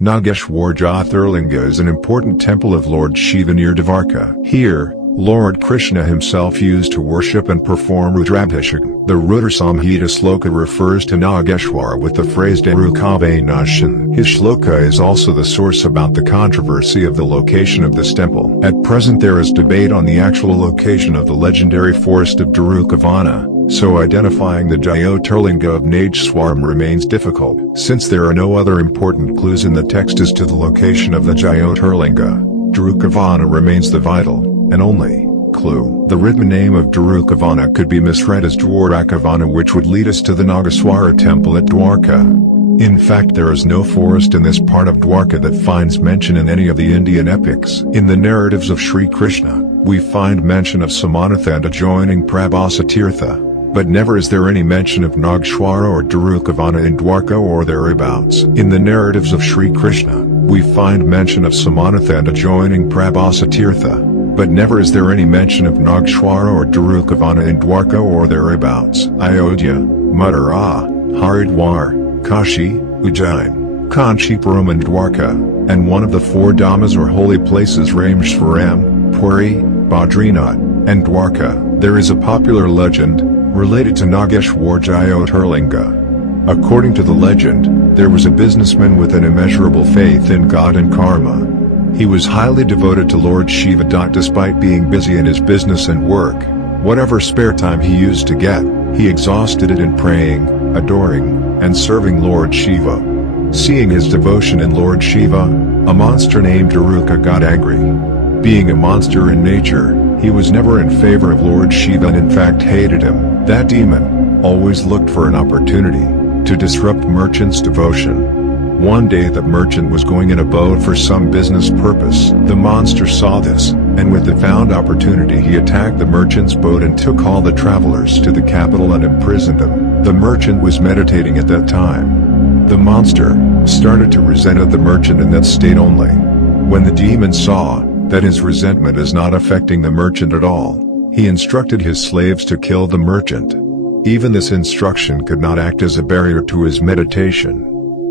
Nageshwar Jyotirlinga is an important temple of Lord Shiva near Dwarka. Here, Lord Krishna himself used to worship and perform Rudrabhishekam. The Rudra Samhita sloka refers to Nageshwar with the phrase Daarukaavane Naagesham. His shloka is also the source about the controversy of the location of this temple. At present there is debate on the actual location of the legendary forest of Daarukaavane, so identifying the Jyotirlinga of Nageshwaram remains difficult. Since there are no other important clues in the text as to the location of the Jyotirlinga, Darukaavane remains the vital and only clue. The written name of Daarukaavane could be misread as Dwarka, which would lead us to the Nageshwar temple at Dwarka. In fact, there is no forest in this part of Dwarka that finds mention in any of the Indian epics. In the narratives of Sri Krishna, we find mention of Samanatha and adjoining Prabhasa Tirtha, but never is there any mention of Nageshwar or Darukaavane in Dwarka or thereabouts. In the narratives of Sri Krishna, we find mention of Samanatha and adjoining Prabhasa Tirtha, but never is there any mention of Nageshwar or Darukaavane in Dwarka or thereabouts. Ayodhya, Mathura, Haridwar, Kashi, Ujjain, Kanchipuram and Dwarka, and one of the four Dhammas or holy places Rameshwaram, Puri, Badrinath, and Dwarka. There is a popular legend related to Nageshwar Jyotirlinga. According to the legend, there was a businessman with an immeasurable faith in God and karma. He was highly devoted to Lord Shiva. Despite being busy in his business and work, whatever spare time he used to get, he exhausted it in praying, adoring, and serving Lord Shiva. Seeing his devotion in Lord Shiva, a monster named Daruka got angry. Being a monster in nature, he was never in favor of Lord Shiva and in fact hated him. That demon always looked for an opportunity to disrupt merchant's devotion. One day the merchant was going in a boat for some business purpose. The monster saw this, and with the found opportunity he attacked the merchant's boat and took all the travelers to the capital and imprisoned them. The merchant was meditating at that time. The monster started to resent the merchant in that state only. When the demon saw that his resentment is not affecting the merchant at all, he instructed his slaves to kill the merchant. Even this instruction could not act as a barrier to his meditation.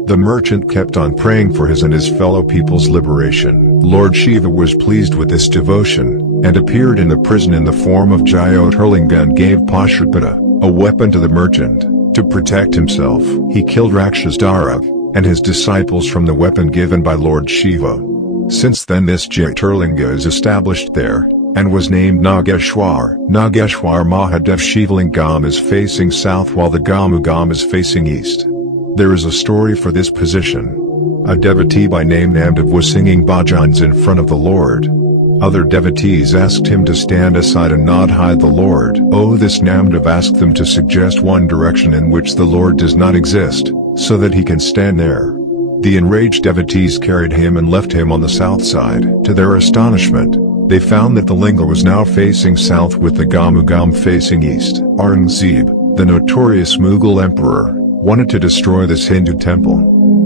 The merchant kept on praying for his and his fellow people's liberation. Lord Shiva was pleased with this devotion, and appeared in the prison in the form of Jyotirlinga and gave Pashupata, a weapon to the merchant, to protect himself. He killed Rakshasdara and his disciples from the weapon given by Lord Shiva. Since then this Jyotirlinga is established there, and was named Nageshwar. Nageshwar Mahadev Shivalingam is facing south while the Gamugam is facing east. There is a story for this position. A devotee by name Namdev was singing bhajans in front of the Lord. Other devotees asked him to stand aside and not hide the Lord. This Namdev asked them to suggest one direction in which the Lord does not exist, so that he can stand there. The enraged devotees carried him and left him on the south side. To their astonishment, they found that the linga was now facing south with the Gamugam facing east. Aurangzeb, the notorious Mughal emperor, wanted to destroy this Hindu temple.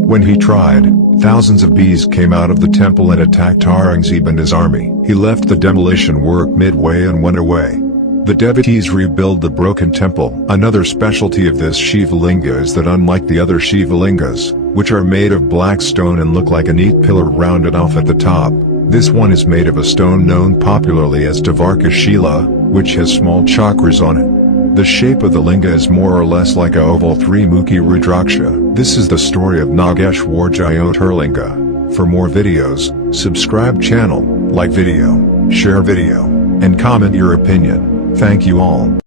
When he tried, thousands of bees came out of the temple and attacked Aurangzeb and his army. He left the demolition work midway and went away. The devotees rebuild the broken temple. Another specialty of this Shivalinga is that unlike the other Shivalingas, which are made of black stone and look like a neat pillar rounded off at the top, this one is made of a stone known popularly as Dvarka Shila, which has small chakras on it. The shape of the linga is more or less like a oval three-mukhi Rudraksha. This is the story of Nageshwar Jyotirlinga. For more videos, subscribe channel, like video, share video, and comment your opinion. Thank you all.